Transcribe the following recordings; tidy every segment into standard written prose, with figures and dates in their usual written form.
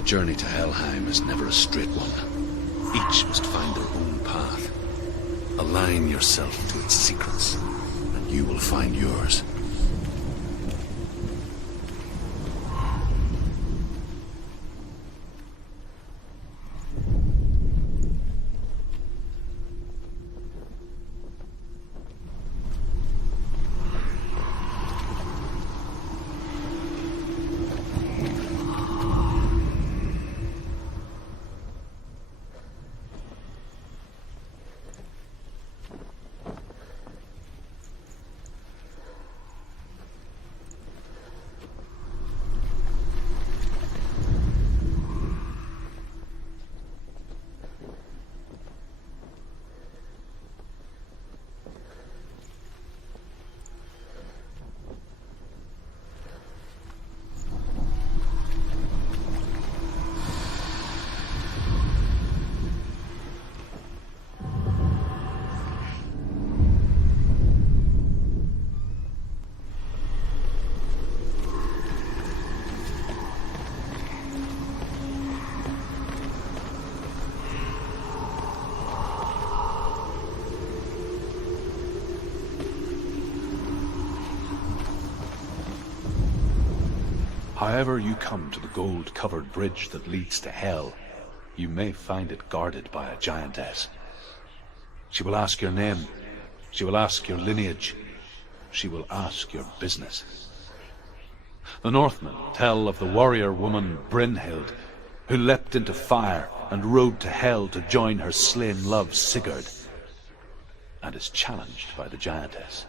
The journey to Helheim is never a straight one. Each must find their own path. Align yourself to its secrets, and you will find yours. However you come to the gold-covered bridge that leads to Hell, you may find it guarded by a giantess. She will ask your name, she will ask your lineage, she will ask your business. The Northmen tell of the warrior woman Brynhild, who leapt into fire and rode to Hell to join her slain love Sigurd, and is challenged by the giantess.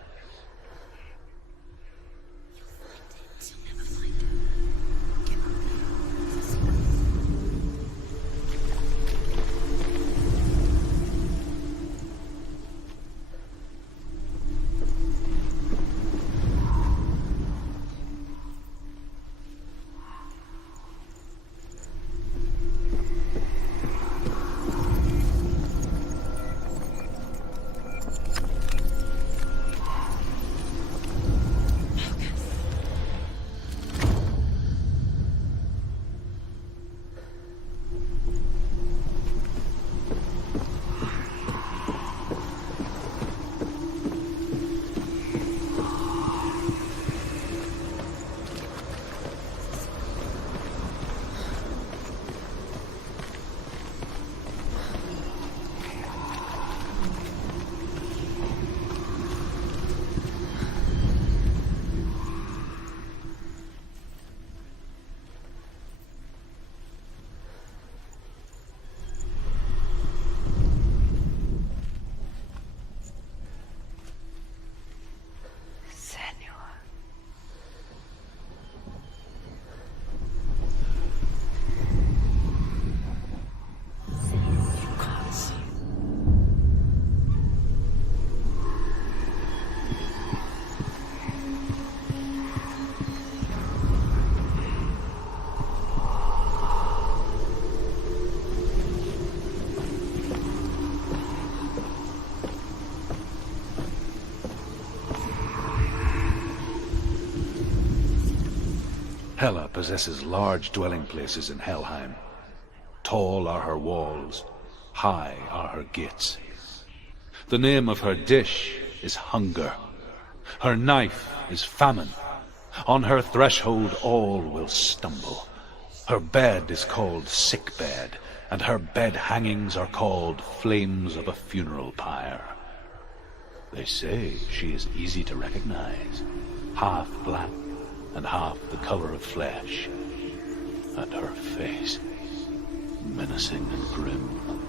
Hela possesses large dwelling places in Helheim. Tall are her walls, high are her gates. The name of her dish is hunger. Her knife is famine. On her threshold all will stumble. Her bed is called sick bed, and her bed hangings are called flames of a funeral pyre. They say she is easy to recognize, half black and half the color of flesh, and her face menacing and grim.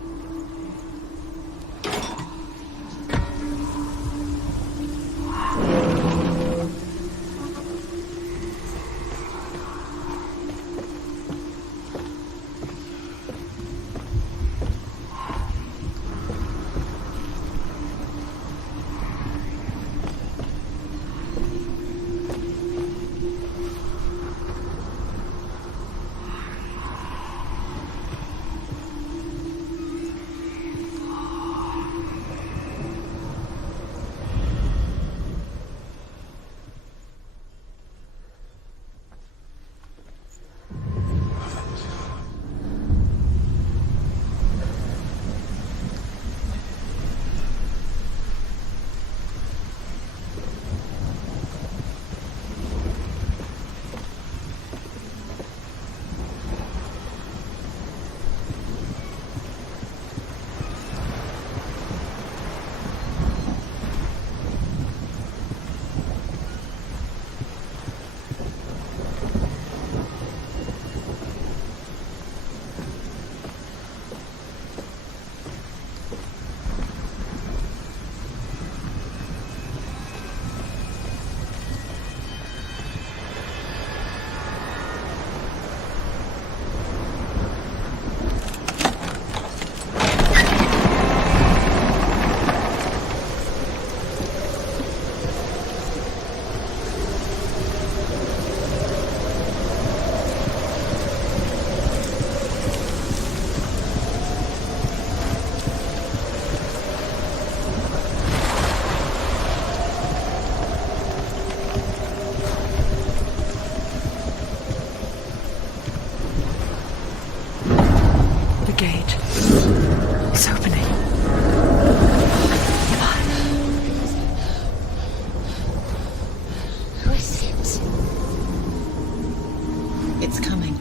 It's coming.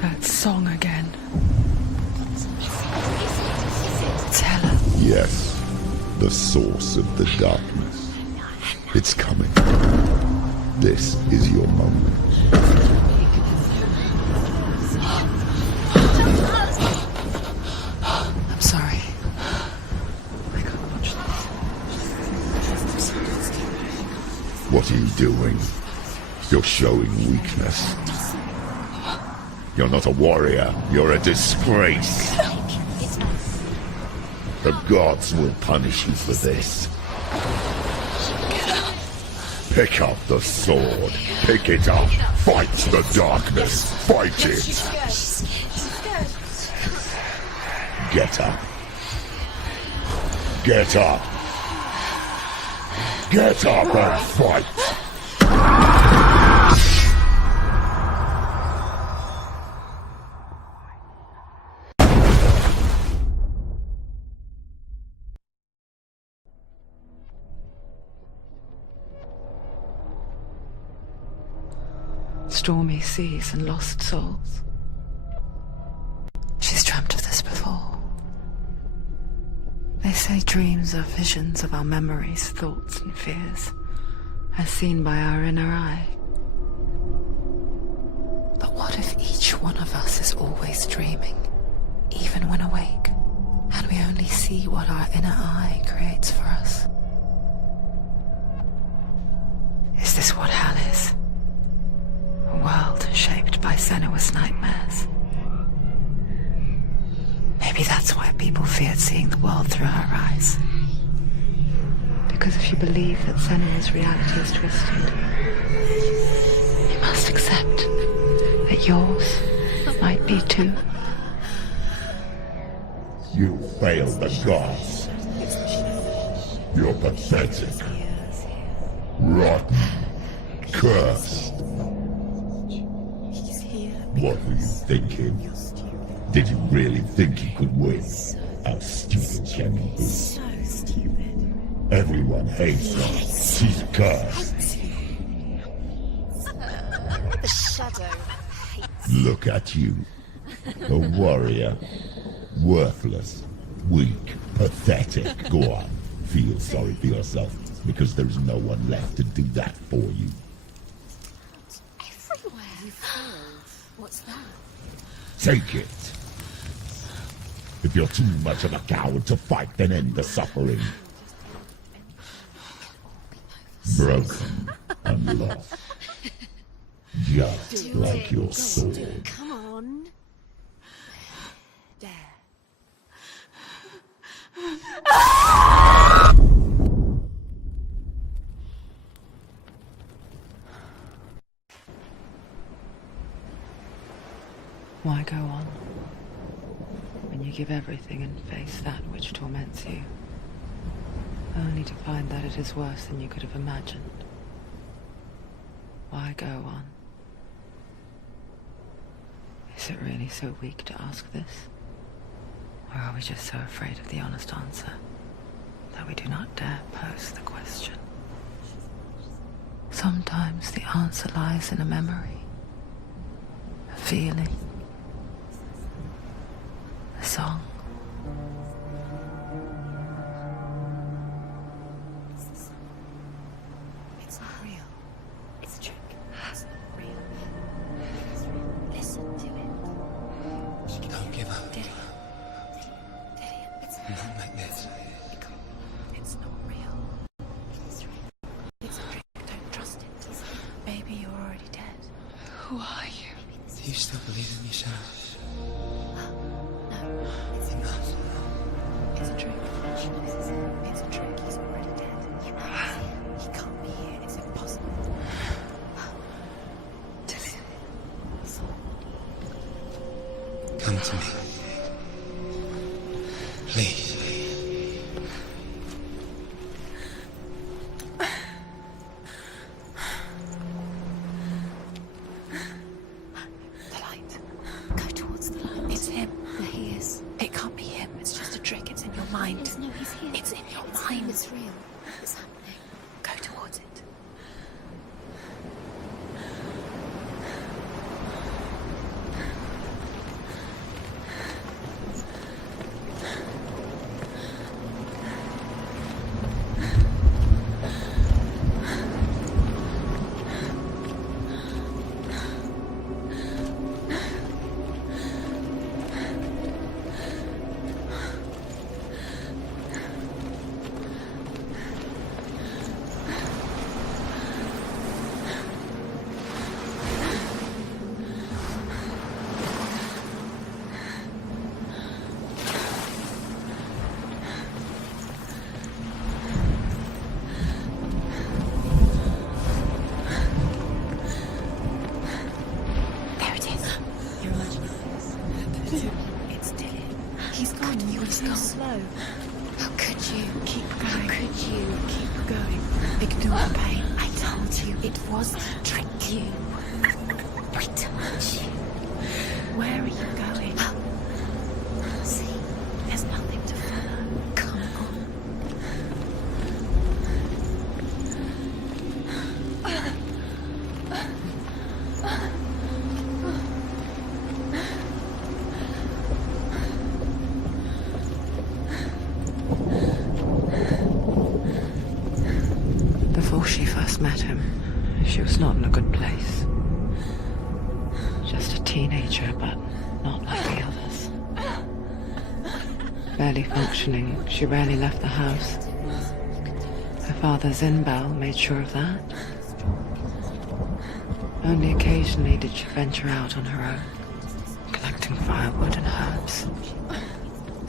That song again. Tell her. Yes, the source of the darkness. It's coming. This is your moment. I'm sorry. I can't watch this. What are you doing? You're showing weakness. You're not a warrior. You're a disgrace. The gods will punish you for this. Pick up the sword. Pick it up. Fight the darkness. Fight it. Get up. Get up. Get up and fight. Stormy seas and lost souls. She's dreamt of this before. They say dreams are visions of our memories, thoughts and fears, as seen by our inner eye. But what if each one of us is always dreaming, even when awake, and we only see what our inner eye creates for us? Is this what hell is? A world shaped by Senua's nightmares. Maybe that's why people feared seeing the world through her eyes. Because if you believe that Senua's reality is twisted, you must accept that yours might be too. You failed the gods. You're pathetic. Rotten. Cursed. What were you thinking? Did you really think you could win? How stupid can you be? So stupid. Everyone hates her. She's cursed. The shadow hates. Look at you. A warrior. Worthless. Weak. Pathetic. Go on. Feel sorry for yourself, because there's no one left to do that for you. Everywhere. You failed. What's that? Take it. If you're too much of a coward to fight, then end the suffering. Broken and lost. Just like your sword. Come on. There. Why go on when you give everything and face that which torments you, only to find that it is worse than you could have imagined? Why go on? Is it really so weak to ask this? Or are we just so afraid of the honest answer that we do not dare pose the question? Sometimes the answer lies in a memory, a feeling, a song. It's not real. It's a trick. It's not real. It's real. Listen to it. Don't give up. Did it? It's Not like this. It's not real. It's real. It's a trick. Don't trust it. Maybe you're already dead. Who are you? Do you still believe in yourself? No, it's Enough. It's a trick. It's a trick. He's already dead. He can't be here. It's impossible. Come to me. Please. The light. Go towards the light. It's him. There he is. It can't be him. It's just a trick. It's in your mind. No, he's here. It's in your mind. It's real. It's happening. Go towards it. It was to trick you. Pretty much. Where are you going? See, there's nothing to follow. Come on. Before she first met him, she was not in a good place. Just a teenager, but not like the others. Barely functioning, she rarely left the house. Her father's in-bell made sure of that. Only occasionally did she venture out on her own, collecting firewood and herbs.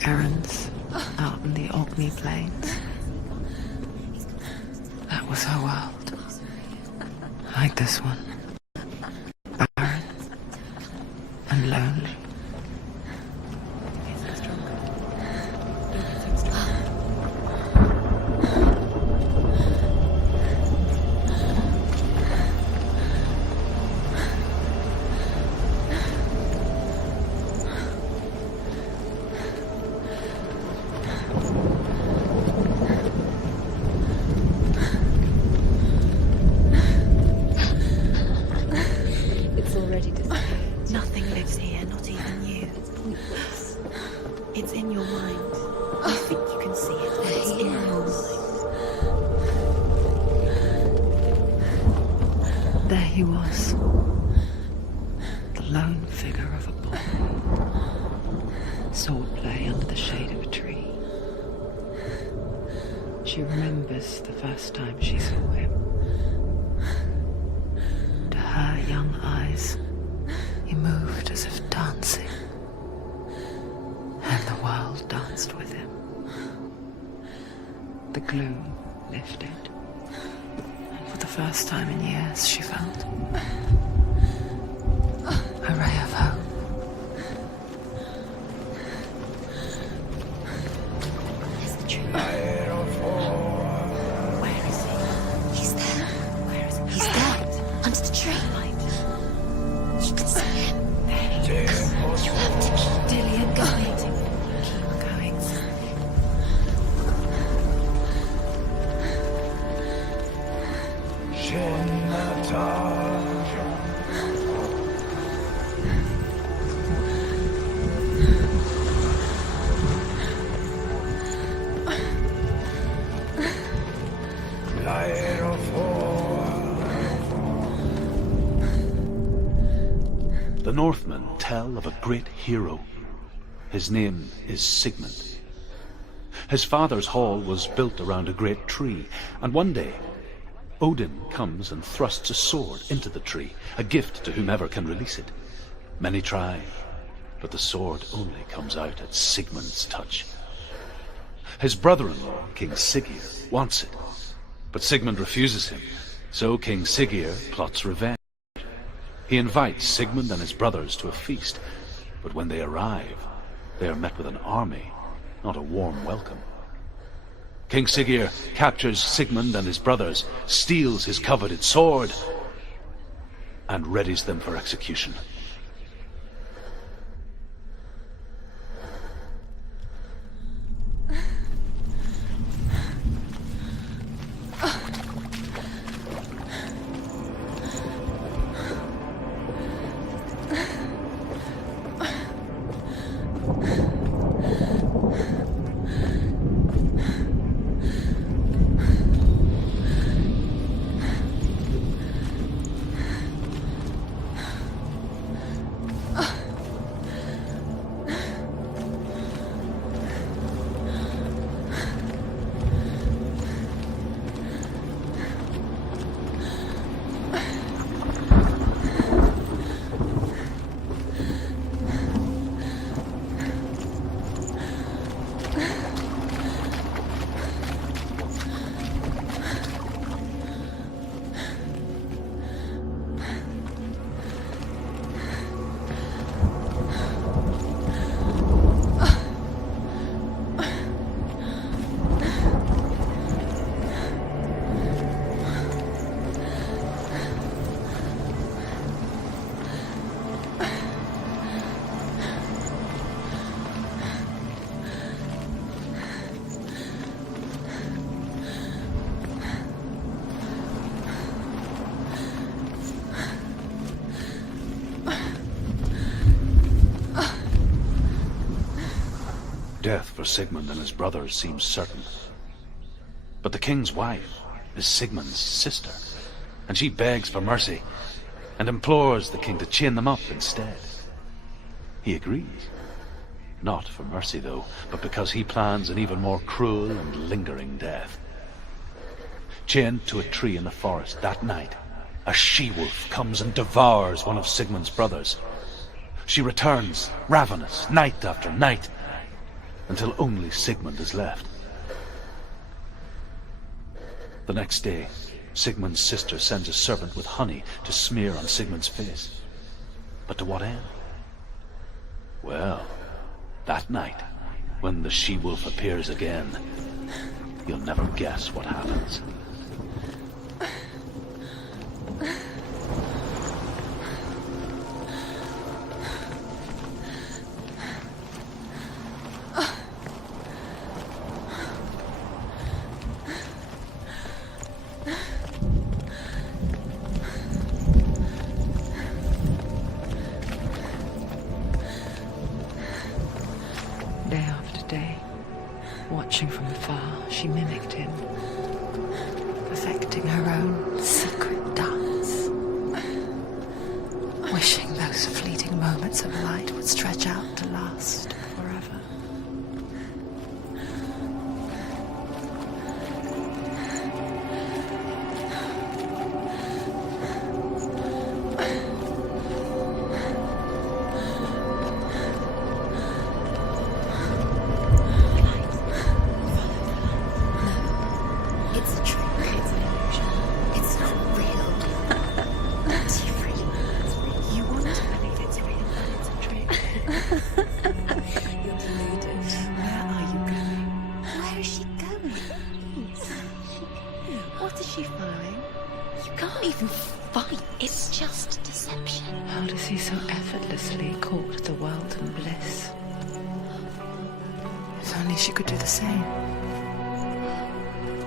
Errands out in the Orkney Plains. That was her world. Like this one. Barren and lonely. It's already disappeared. Nothing lives here, not even you. Pointless. It's in your mind. You think you can see it, but it's in your mind. There he was. The lone figure of a boy. Swordplay under the shade of a tree. She remembers the first time she saw him. To her young eyes, he moved as if dancing. And the world danced with him. The gloom lifted. And for the first time in years, she felt a ray of hope. There's the tree. Where is he? He's there. Where is he? He's there. Under the tree. You can see him. There he is. You have to keep Dillian going. Keep going. The Northmen tell of a great hero. His name is Sigmund. His father's hall was built around a great tree, and one day Odin comes and thrusts a sword into the tree, a gift to whomever can release it. Many try, but the sword only comes out at Sigmund's touch. His brother-in-law, King Sigir, wants it, but Sigmund refuses him, so King Sigir plots revenge. He invites Sigmund and his brothers to a feast, but when they arrive, they are met with an army, not a warm welcome. King Sigir captures Sigmund and his brothers, steals his coveted sword, and readies them for execution. death for Sigmund and his brothers seems certain. But the king's wife is Sigmund's sister, and she begs for mercy and implores the king to chain them up instead. He agrees. Not for mercy, though, but because he plans an even more cruel and lingering death. Chained to a tree in the forest that night, a she-wolf comes and devours one of Sigmund's brothers. She returns, ravenous, night after night, until only Sigmund is left. The next day, Sigmund's sister sends a servant with honey to smear on Sigmund's face. But to what end? Well, that night, when the she-wolf appears again, you'll never guess what happens. Day after day, watching from afar, she mimicked him, perfecting her own secret dance, wishing those fleeting moments of light would stretch out to last forever. It's a trick. It's an illusion. It's not real. It's real. You want to believe it's real, but it's a trick. You're deluded. Where are you going? Where is she going? What is she following? You can't even fight. It's just deception. How does he so effortlessly court the world and bliss? If only she could do the same.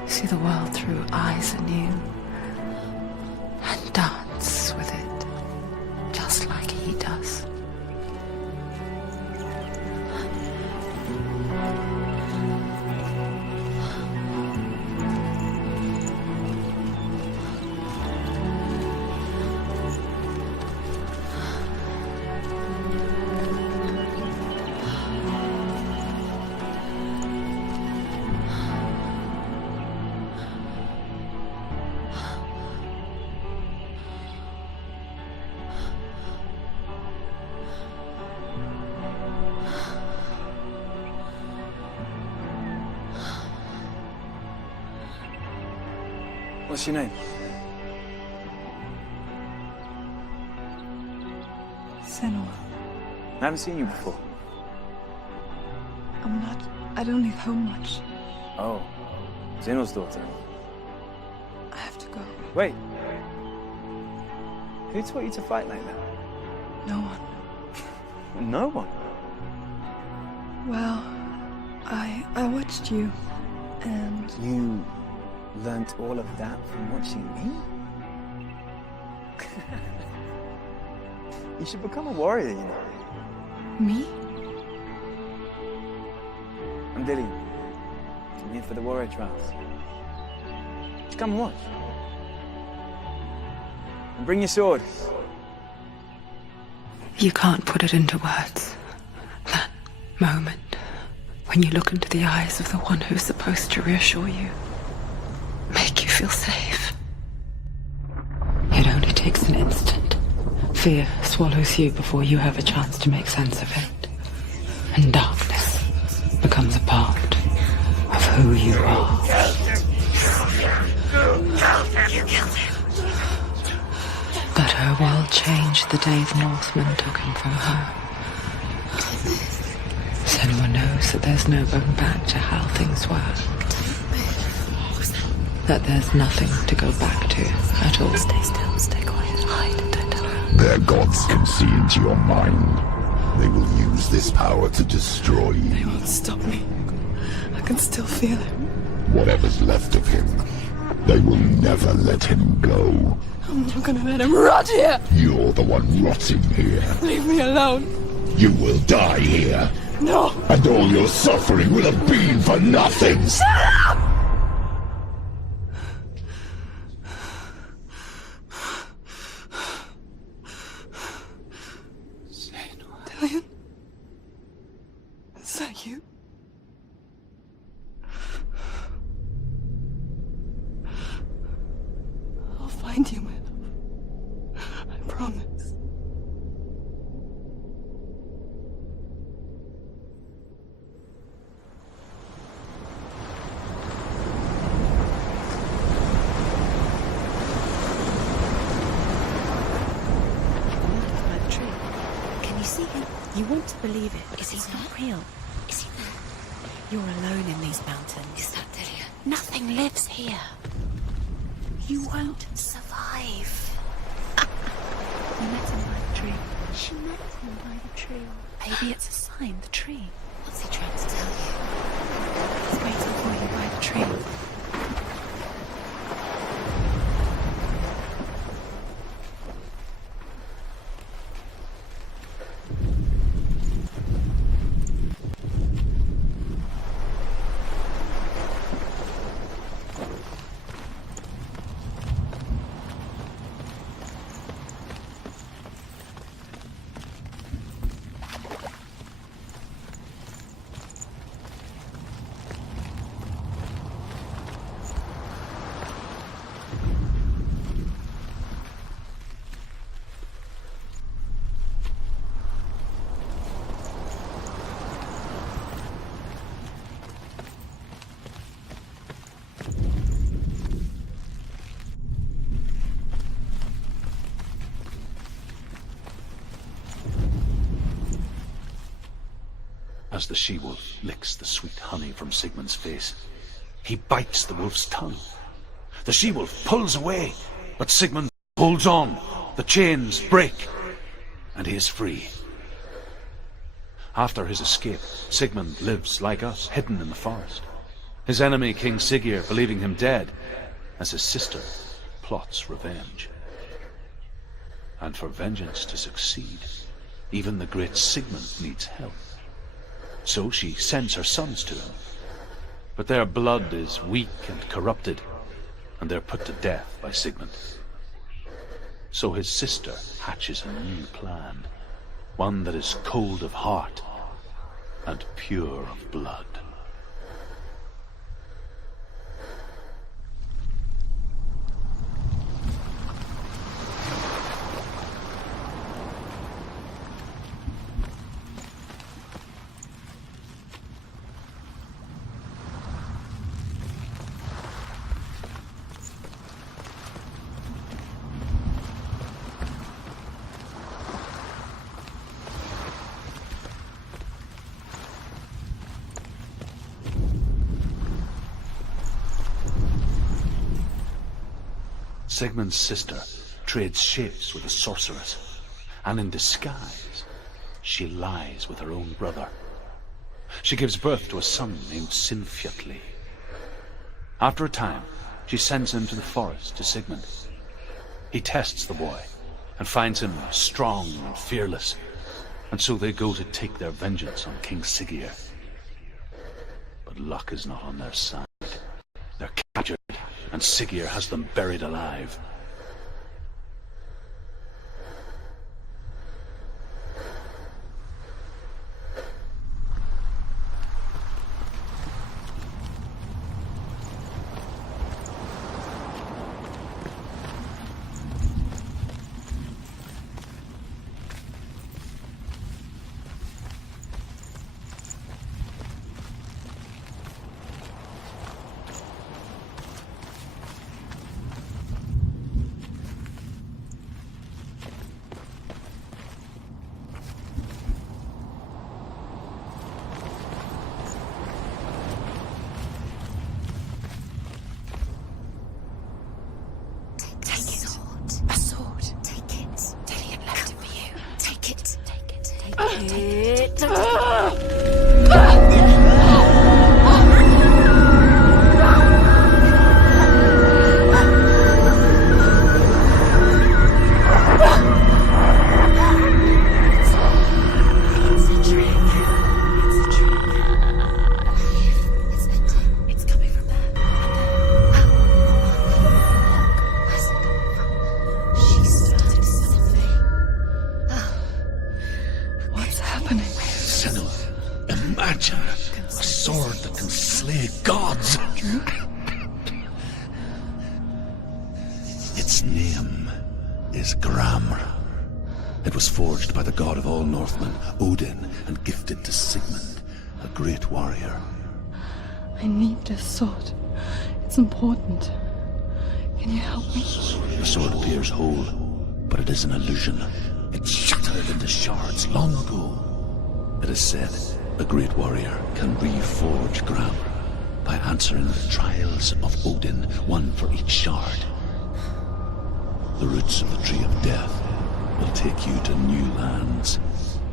See the world through eyes anew and dance with it, just like he does. What's your name? Senua. I haven't seen you before. I don't leave home much. Oh, Zeno's daughter. I have to go. Wait. Who taught you to fight like that? No one. No one. Well, I watched you, and You learnt all of that from watching me? You should become a warrior, you know. me? I'm Dilly. I'm here for the warrior trials. Just come and watch. And bring your sword. You can't put it into words. That moment when you look into the eyes of the one who's supposed to reassure you, make you feel safe. It only takes an instant. Fear swallows you before you have a chance to make sense of it. And darkness becomes a part of who you are. But her world changed the day the Northmen took him from her. Senua knows that there's no going back to how things were. That there's nothing to go back to at all. Stay still, stay quiet, hide, don't tell her. Their gods can see into your mind. They will use this power to destroy They you. won't stop me. I can still feel him. Whatever's left of him, they will never let him go. I'm not gonna let him rot here. You're the one rotting here. Leave me alone. You will die here. No! And all your suffering will have been for nothing! Shut up! Dillion? Is that you? I'll find you, my love. I promise. You want to believe it. Is he not real? Is he there? You're alone in these mountains. Is that Dillion? Nothing lives here. You won't survive. We met him by the tree. She met him by the tree. Maybe it's a sign, the tree. What's he trying to tell you? He's waiting for you by the tree. As the she-wolf licks the sweet honey from Sigmund's face, he bites the wolf's tongue. The she-wolf pulls away, but Sigmund holds on. The chains break, and he is free. After his escape, Sigmund lives like us, hidden in the forest. His enemy, King Siggeir, believing him dead, as his sister plots revenge. And for vengeance to succeed, even the great Sigmund needs help. So she sends her sons to him. But their blood is weak and corrupted, and they're put to death by Sigmund. So his sister hatches a new plan, one that is cold of heart and pure of blood. Sigmund's sister trades shapes with a sorceress, and in disguise, she lies with her own brother. She gives birth to a son named Sinfjotli. After a time, she sends him to the forest to Sigmund. He tests the boy and finds him strong and fearless, and so they go to take their vengeance on King Siggeir. But luck is not on their side. They're captured, and Siggeir has them buried alive. is Gram. It was forged by the god of all Northmen, Odin, and gifted to Sigmund, a great warrior. I need this sword. It's important. Can you help me? The sword appears whole, but it is an illusion. It shattered into shards long ago. It is said a great warrior can reforge Gram by answering the trials of Odin, one for each shard. The roots of the Tree of Death will take you to new lands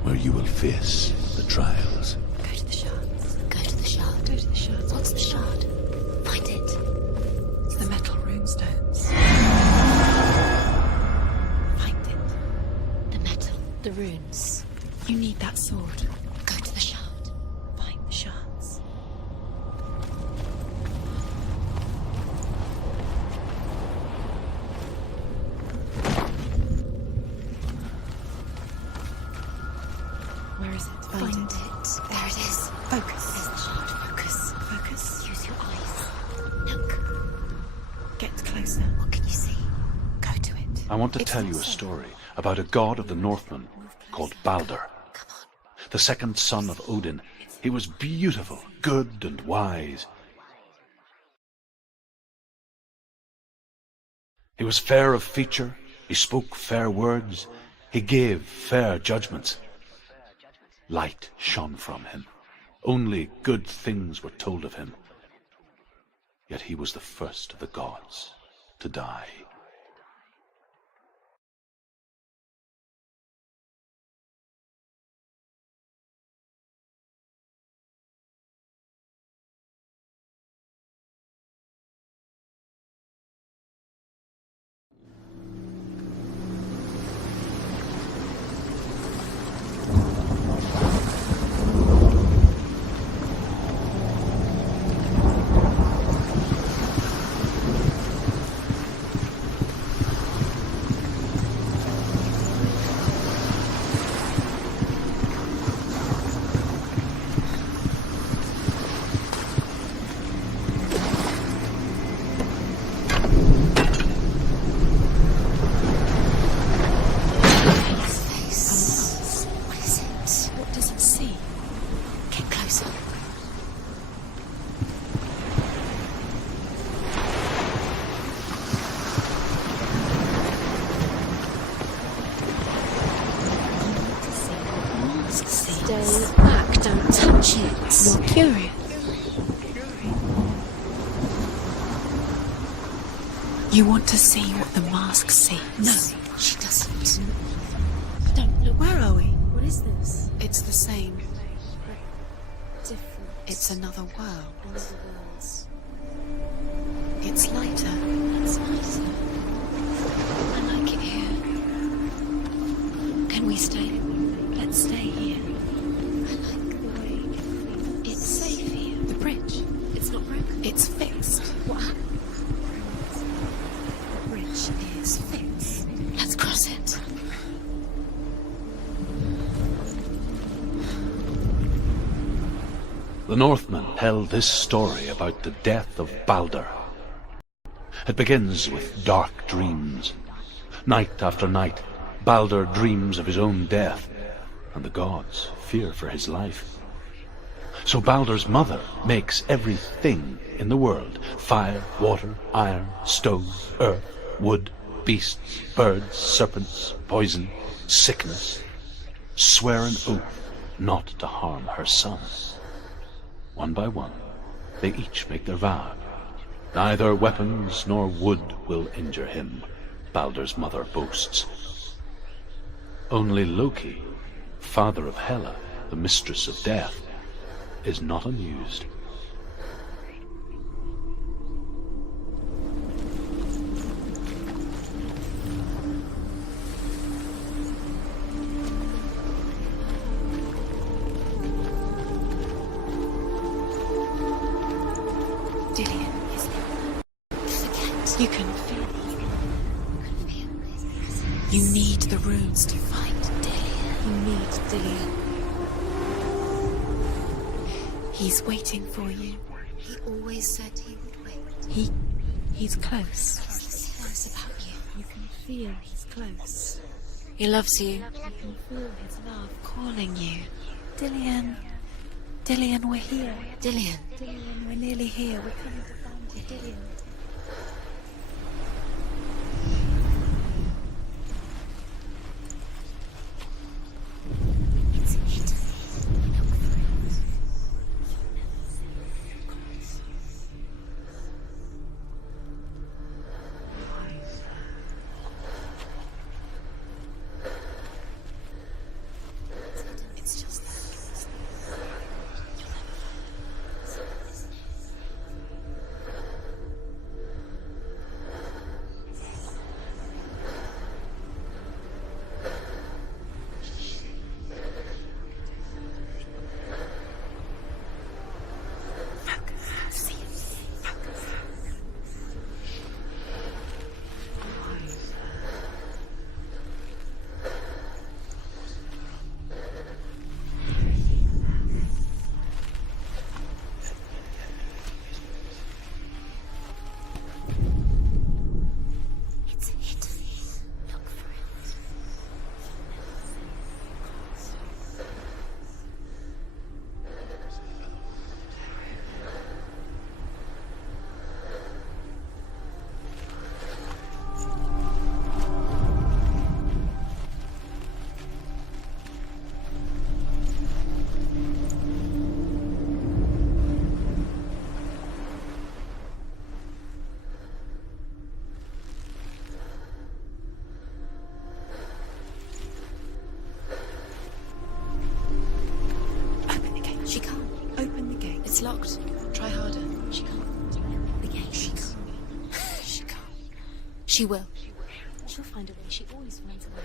where you will face the trials. Go to the shards. Go to the shard. Go to the shards. What's the shard? Find it. It's the metal runestones. Find it. The metal. The runes. You need that sword. Go to the shard. Find the shards. Where is it? Find it. There it is. Focus. There's the shard. Focus. Focus. Use your eyes. Look. Get closer. What can you see? Go to it. I want to tell you a story about a god of the Northmen called Balder. Come on. The second son of Odin. He was beautiful, good, and wise. He was fair of feature, he spoke fair words, he gave fair judgments. Light shone from him. Only good things were told of him. Yet he was the first of the gods to die. Stay back, don't touch it. You're curious. You want to see what the mask sees? No, she doesn't. Don't look. Where are we? What is this? It's the same. Different. It's another world. Another world. It's lighter. It's nicer. I like it here. Can we stay? Let's stay here. I like the way it feels. It's safe here. The bridge. It's not broken. It's fixed. What happened? The bridge is fixed. Let's cross it. The Northmen tell this story about the death of Balder. It begins with dark dreams. Night after night, Balder dreams of his own death, and the gods fear for his life. So Balder's mother makes everything in the world: fire, water, iron, stone, earth, wood, beasts, birds, serpents, poison, sickness, swear an oath not to harm her son. One by one, they each make their vow. Neither weapons nor wood will injure him, Balder's mother boasts. Only Loki, father of Hela, the mistress of death, is not amused. Dillion, isn't it? Forget. You can feel it. You need the runes to find Dillion. You need Dillion. He's waiting for you. He always said he would wait. He's close. He's close about you. You can feel he's close. He loves you. You can feel his love calling you. Dillian. Dillian, we're here. Dillian. Dillian, we're nearly here. We're coming to find you, Dillian. It's locked. Try harder. She can't. The gate. She can't. She can't. She will. She'll find a way. She always finds a way.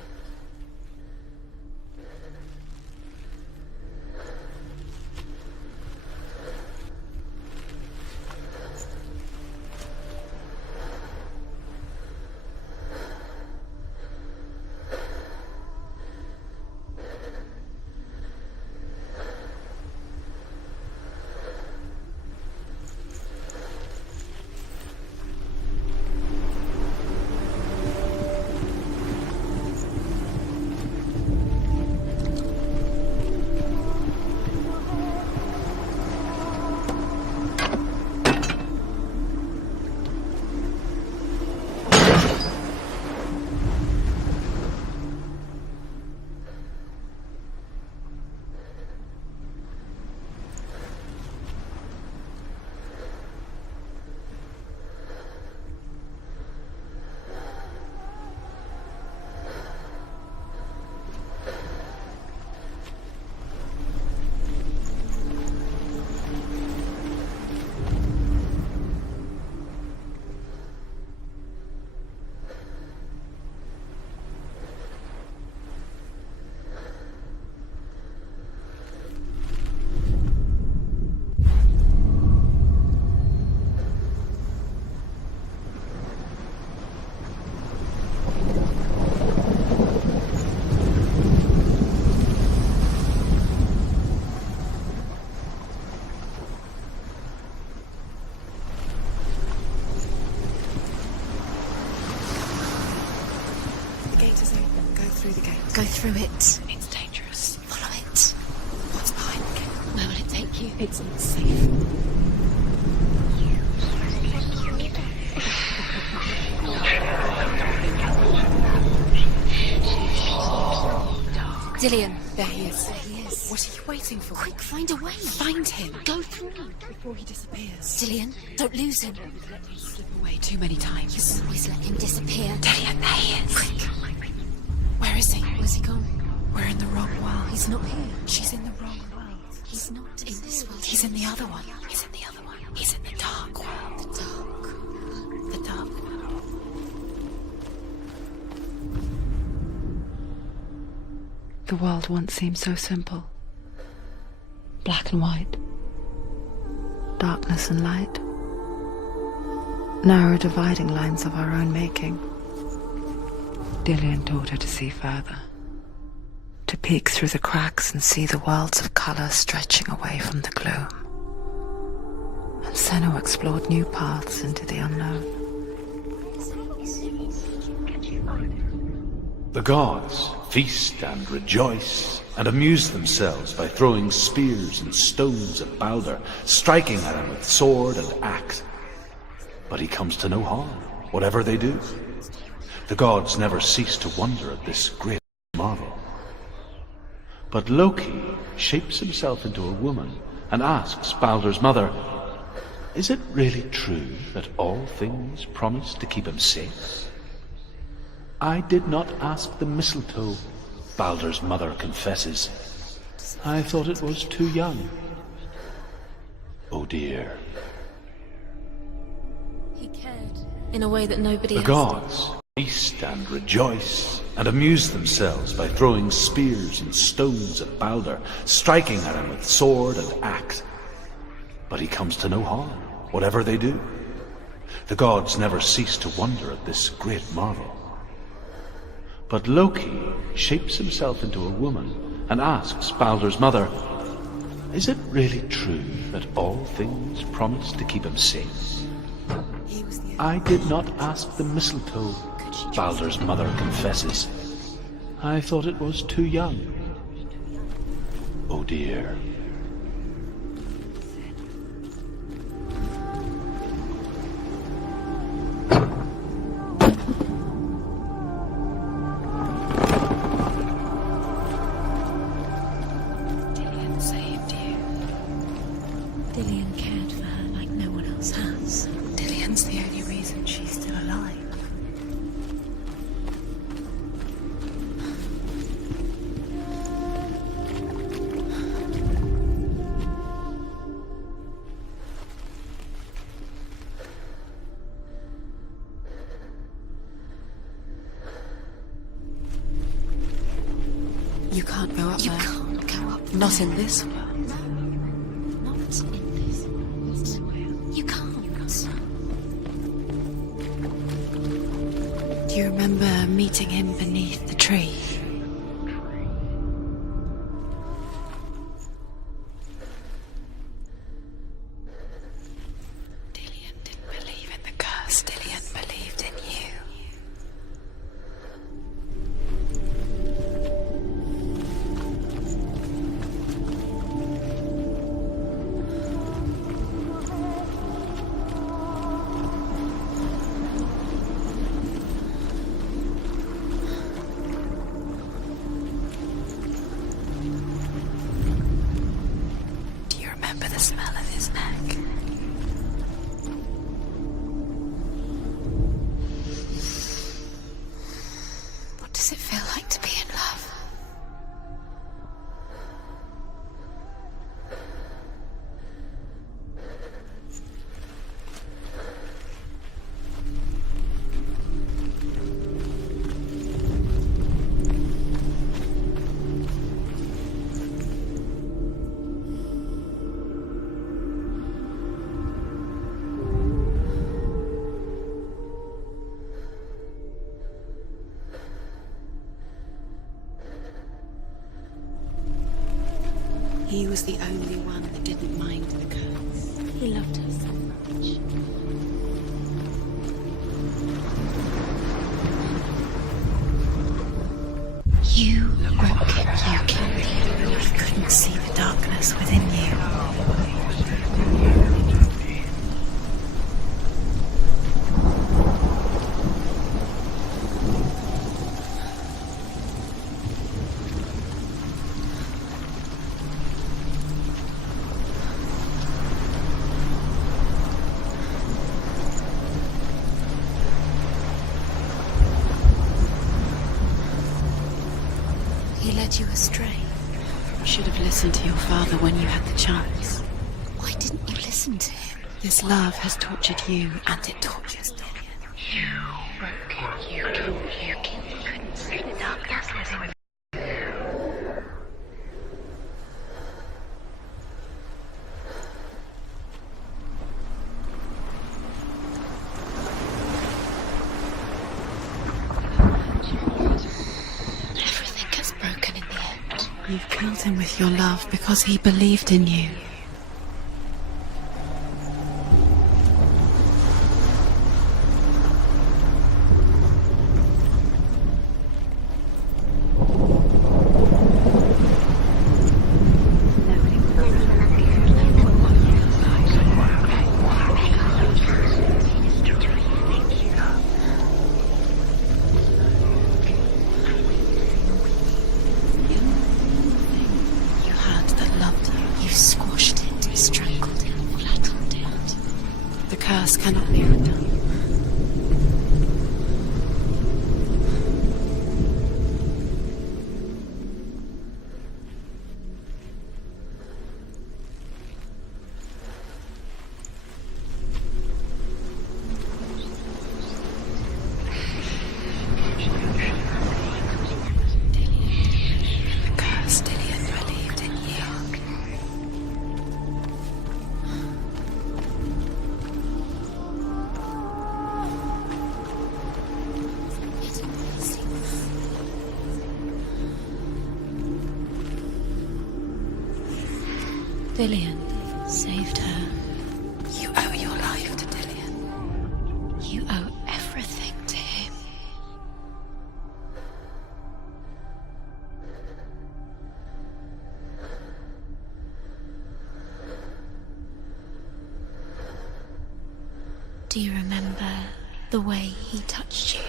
Go through it. It's dangerous. Follow it. What's behind the gate? Where will it take you? It's not safe. Dillian, there he is. There he is. What are you waiting for? Quick, find a way. Find him. Go through before he disappears. Dillian, don't lose him. You've let him slip away too many times. You always let him disappear. Dillian, there he is. Quick. Where is he? Where's he gone? We're in the wrong world. He's not here. She's in the wrong world. He's not in this world. He's in the other one. He's in the other one. He's in the dark world. The dark. The dark world. The world once seemed so simple. Black and white. Darkness and light. Narrow dividing lines of our own making. Dillian taught her to see further. To peek through the cracks and see the worlds of colour stretching away from the gloom. And Senua explored new paths into the unknown. The gods feast and rejoice and amuse themselves by throwing spears and stones at Balder, striking at him with sword and axe. But he comes to no harm, whatever they do. The gods never cease to wonder at this great marvel. But Loki shapes himself into a woman and asks Balder's mother, "Is it really true that all things promise to keep him safe?" "I did not ask the mistletoe," Balder's mother confesses. "I thought it was too young." Oh dear. He cared in a way that nobody The else gods feast and rejoice and amuse themselves by throwing spears and stones at Balder, striking at him with sword and axe. But he comes to no harm, whatever they do. The gods never cease to wonder at this great marvel. But Loki shapes himself into a woman and asks Balder's mother, "Is it really true that all things promise to keep him safe?" "I did not ask the mistletoe," Balder's mother confesses. "I thought it was too young." Oh dear. Dillian saved you. Dillian cared for her like no one else has. Dillian's the only reason she's still alive. You can't go up there. You can't go up there. Not in this world. No, not in this world. You can't. Do you remember meeting him beneath the tree? Dillian didn't believe in the curse. Dillian believed in you. Do you remember the smell of his neck? What does it feel like to be in love? He was the only one that didn't mind the curse. He loved her so much. You broke it. You killed him. He couldn't see the darkness within you. He led you astray. You should have listened to your father when you had the chance. Why didn't you listen to him? This love has tortured you, and it tortures Dillian. You broke it. You killed. You couldn't see the darkness within. Everything gets broken in the end. You've killed him with your love because he believed in you. cannot be undone. Dillian saved her. You owe your life to Dillian. You owe everything to him. Do you remember the way he touched you?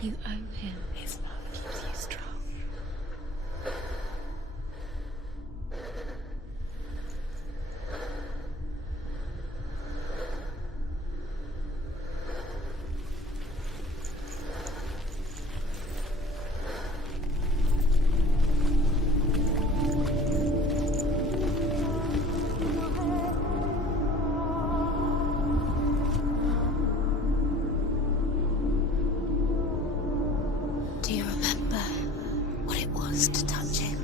You owe him. His love keeps you strong. Do you remember what it was to touch him?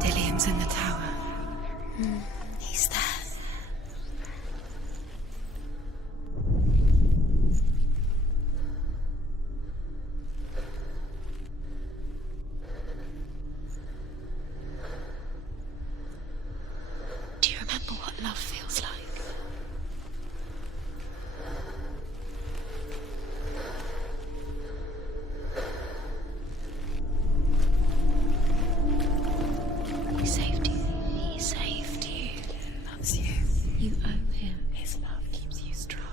Dillian's in the tower. He's there. Do you remember what love feels like? He saved you. He saved you. Loves you. You owe him. His love keeps you strong.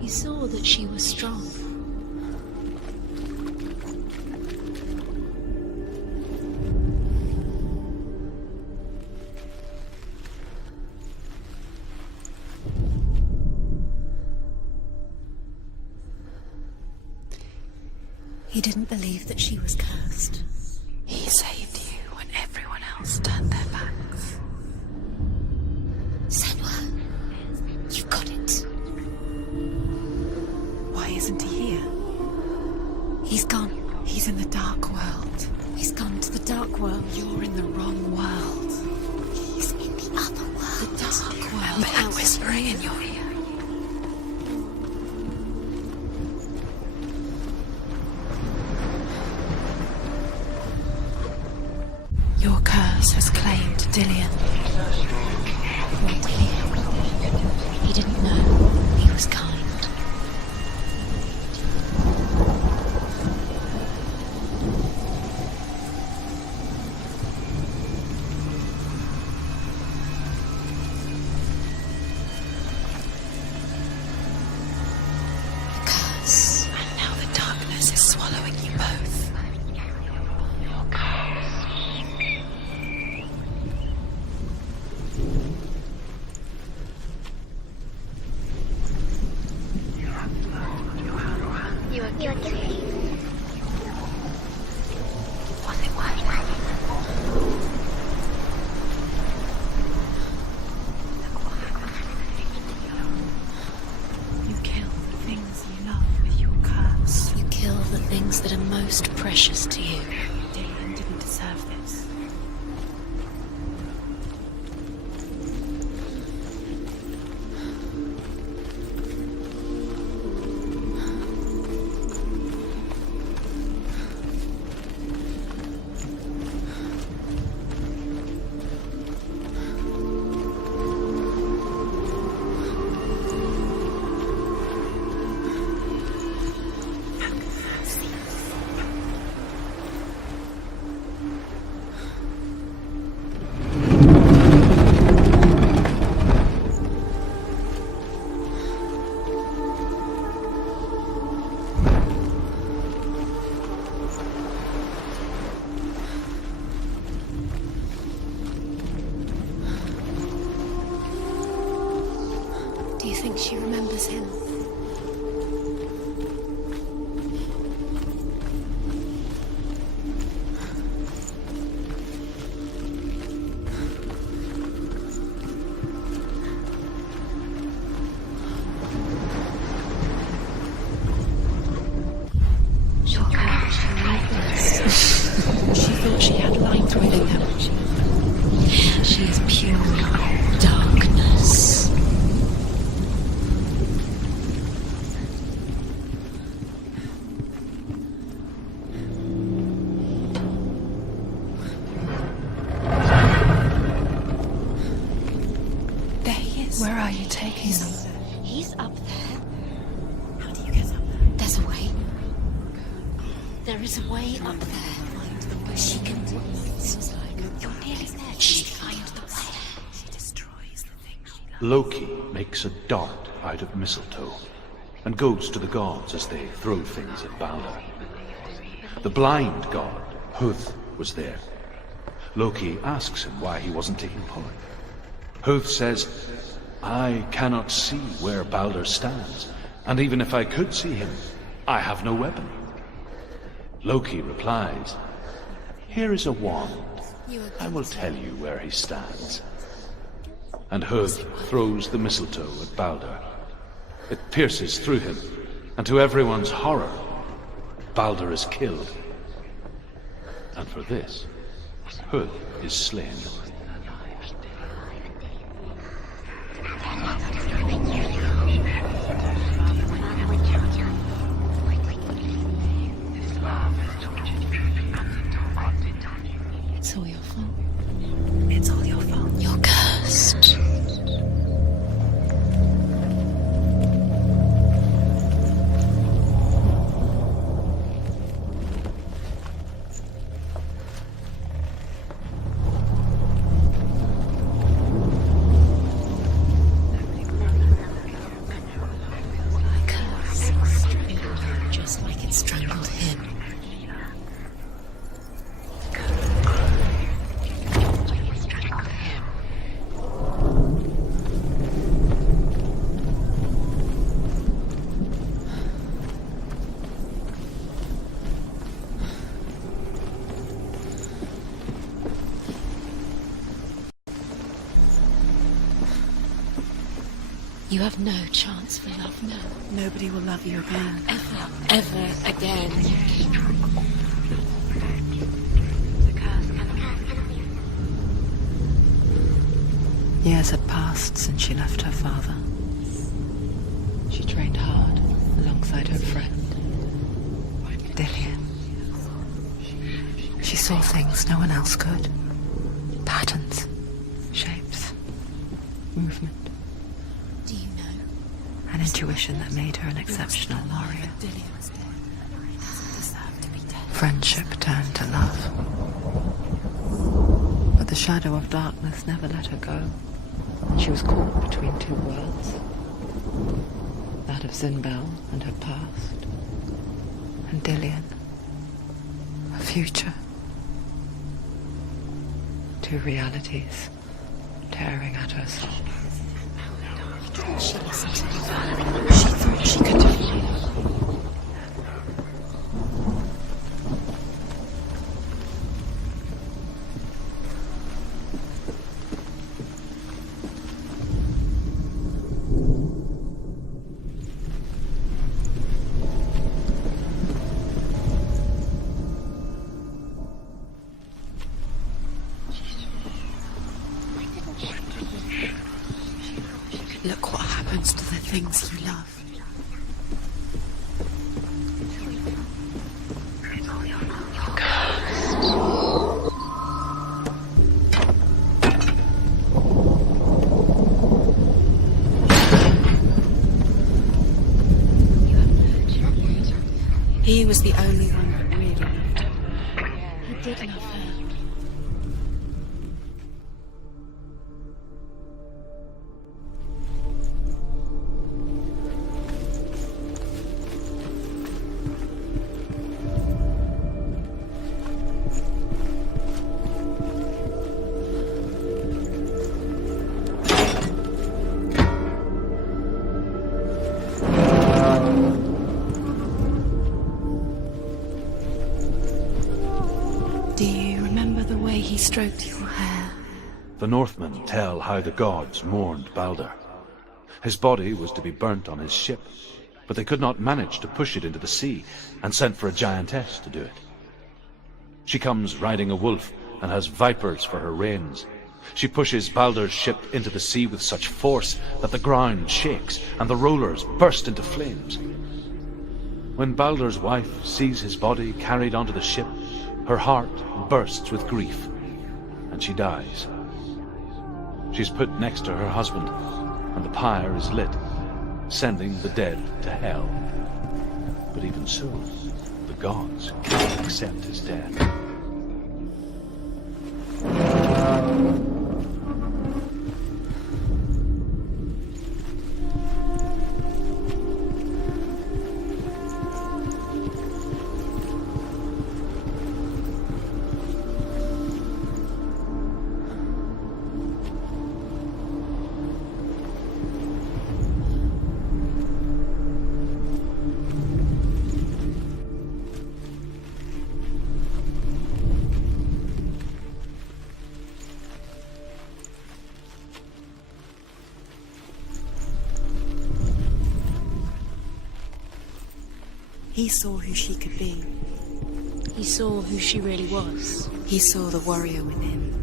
He saw that she was strong. He didn't believe that she was cursed. He saved you when everyone else turned their backs. Senua, you've got it. Why isn't he here? He's gone. He's in the dark world. He's gone to the dark world. You're in the wrong world. He's in the other world. The dark world. I'm whispering in your ear. Your curse has claimed Dillian. Poor Dillian. He didn't know he was kind. The curse, and now the darkness is swallowing you both. Your curse. precious to you. Dillian didn't deserve this. Do you think she remembers him? She thought she had light within her. She is pure darkness. There he is. Where are you taking him? He's up there. How do you get up there? There's a way. There is a way up there. She can do it. You're nearly there. She'd find the way. She destroys the thing she loves. Loki makes a dart out of mistletoe and goes to the gods as they throw things at Balder. The blind god, Huth, was there. Loki asks him why he wasn't taking part. Huth says, I cannot see where Balder stands, and even if I could see him, I have no weapon. Loki replies, here is a wand. I will tell you where he stands. And Huth throws the mistletoe at Balder. It pierces through him, and to everyone's horror, Balder is killed. And for this, Huth is slain. It's all your fault. It's all your fault. You're cursed. Just like it strangled him. You have no chance for love now. Nobody will love you again. Ever again. Years had passed since she left her father. She trained hard alongside her friend, Dillian. She saw things no one else could. Patterns, shapes, movement. An intuition that made her an exceptional warrior. Friendship turned to love. But the shadow of darkness never let her go. She was caught between two worlds. That of Zinbel and her past. And Dillian, her future. Two realities tearing at her soul. She listened to him. She thought she could defeat him. Look what happens to the things you love. He was the only one that really loved her. He did love her. Stroked your hair. The Northmen tell how the gods mourned Balder. His body was to be burnt on his ship, but they could not manage to push it into the sea, and sent for a giantess to do it. She comes riding a wolf and has vipers for her reins. She pushes Balder's ship into the sea with such force that the ground shakes and the rollers burst into flames. When Balder's wife sees his body carried onto the ship, her heart bursts with grief, and she dies. She's put next to her husband, and the pyre is lit, sending the dead to hell. But even so, the gods cannot accept his death. He saw who she could be. He saw who she really was. He saw the warrior within.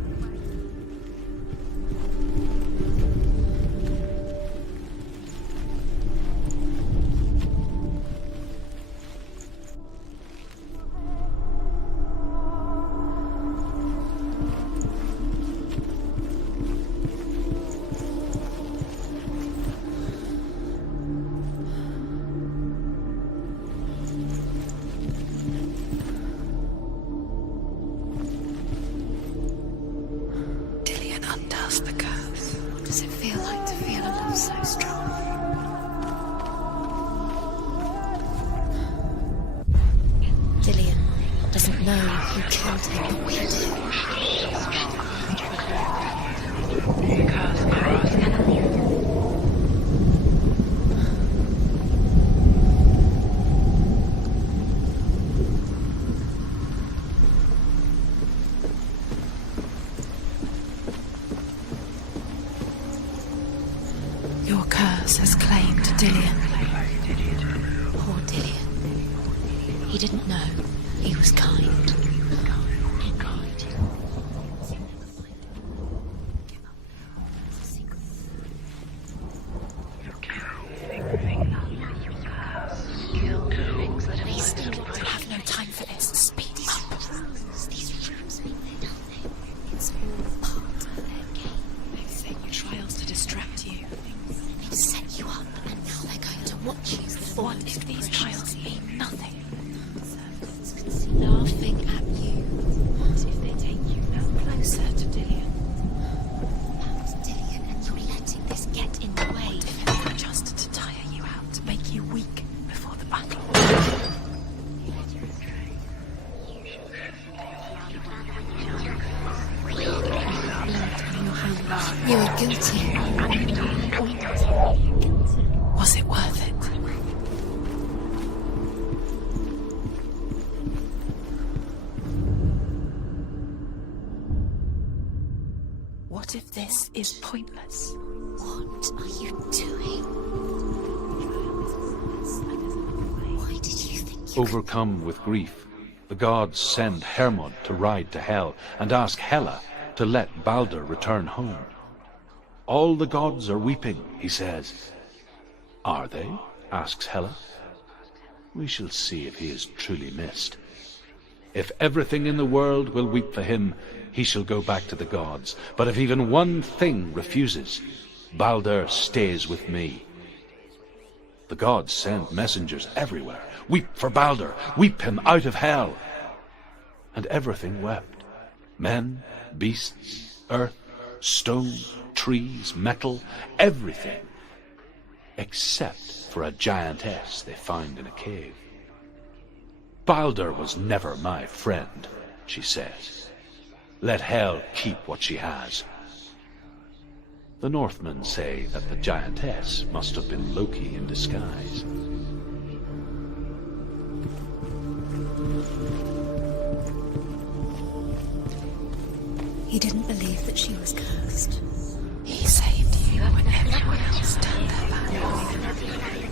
Your curse has claimed Dillion. Poor Dillion. He didn't know. He was kind. You were guilty. Was it worth it? What if this is pointless? What are you doing? Why did you think you Overcome with grief, the gods send Hermod to ride to Hell and ask Hela to let Balder return home. All the gods are weeping, he says. Are they? Asks Hela. We shall see if he is truly missed. If everything in the world will weep for him, he shall go back to the gods. But if even one thing refuses, Baldur stays with me. The gods send messengers everywhere. Weep for Baldur, weep him out of hell. And everything wept. Men, beasts, earth, stone, trees, metal, everything. Except for a giantess they found in a cave. Baldur was never my friend, she says. Let Hel keep what she has. The Northmen say that the giantess must have been Loki in disguise. He didn't believe that she was cursed. He saved you when everyone else turned their back.